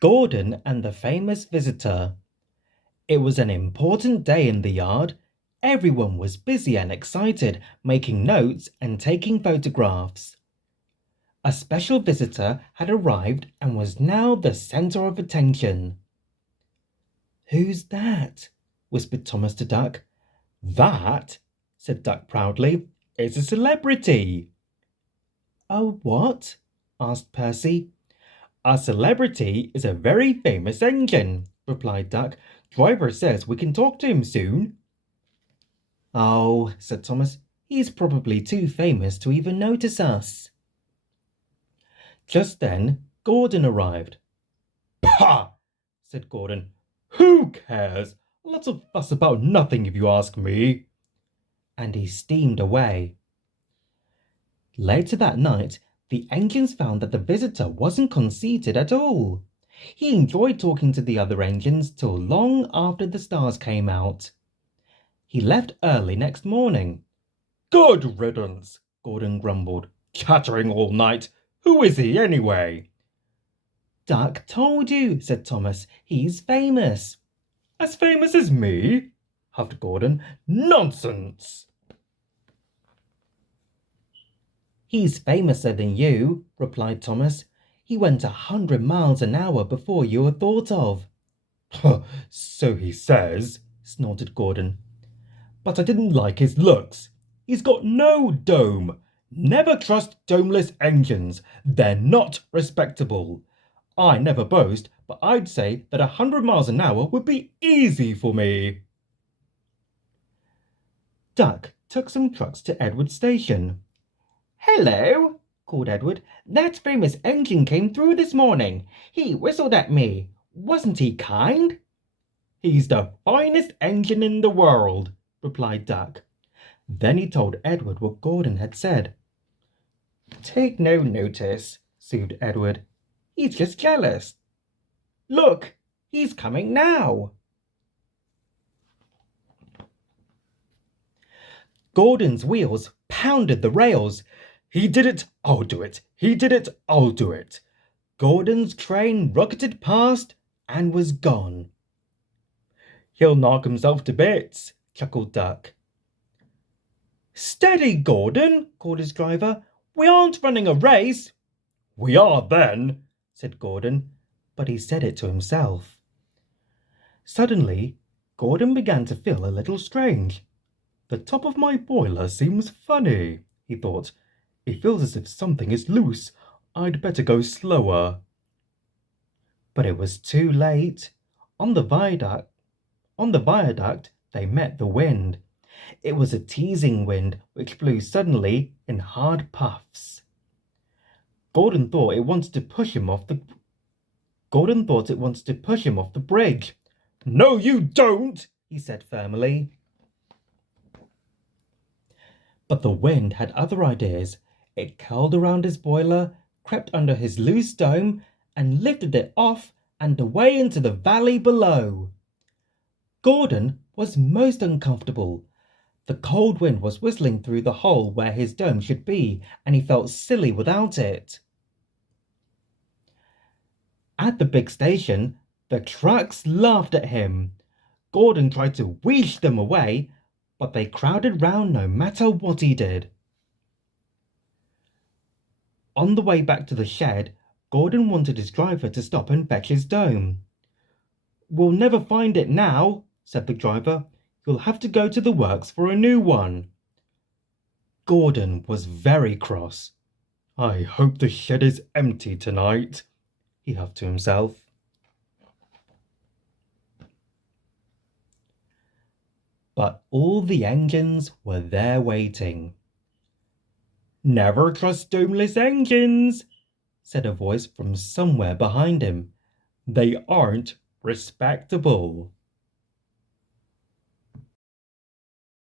Gordon and the famous visitor. It was an important day in the yard. Everyone was busy and excited, making notes and taking photographs. A special visitor had arrived and was now the center of attention. "Who's that?" whispered Thomas to Duck. "That," said Duck proudly, "is a celebrity." "A what?" asked Percy. "A celebrity is a very famous engine," replied Duck. "Driver says we can talk to him soon." "Oh," said Thomas, "he's probably too famous to even notice us." Just then, Gordon arrived. "Pah!" said Gordon. "Who cares? Lots of fuss about nothing, if you ask me." And he steamed away. Later that night, the engines found that the visitor wasn't conceited at all. He enjoyed talking to the other engines till long after the stars came out. He left early next morning. "Good riddance," Gordon grumbled. "Chattering all night. Who is he, anyway?" "Duck told you," said Thomas. "He's famous." "As famous as me?" huffed Gordon. "Nonsense!" "He's famouser than you," replied Thomas. "He went 100 miles an hour before you were thought of." "So he says," snorted Gordon. "But I didn't like his looks. He's got no dome. Never trust domeless engines. They're not respectable. I never boast, but I'd say that 100 miles an hour would be easy for me." Duck took some trucks to Edward's station. "Hello," called Edward. "That famous engine came through this morning. He whistled at me. Wasn't he kind?" "He's the finest engine in the world," replied Duck. Then he told Edward what Gordon had said. "Take no notice," soothed Edward. "He's just jealous. Look, he's coming now." Gordon's wheels pounded the rails. "He did it, I'll do it. He did it, I'll do it." Gordon's train rocketed past and was gone. "He'll knock himself to bits," chuckled Duck. "Steady, Gordon," called his driver. "We aren't running a race." "We are then," said Gordon, but he said it to himself. Suddenly, Gordon began to feel a little strange. "The top of my boiler seems funny," he thought. "It feels as if something is loose. I'd better go slower." But it was too late. On the viaduct, they met the wind. It was a teasing wind which blew suddenly in hard puffs. Gordon thought it wanted to push him off the bridge. "No, you don't," he said firmly. But the wind had other ideas. It curled around his boiler, crept under his loose dome, and lifted it off and away into the valley below. Gordon was most uncomfortable. The cold wind was whistling through the hole where his dome should be, and he felt silly without it. At the big station, the trucks laughed at him. Gordon tried to wheesh them away, but they crowded round no matter what he did. On the way back to the shed, Gordon wanted his driver to stop and fetch his dome. "We'll never find it now," said the driver. "You'll have to go to the works for a new one." Gordon was very cross. "I hope the shed is empty tonight," he huffed to himself. But all the engines were there waiting. "Never trust domeless engines," said a voice from somewhere behind him. "They aren't respectable."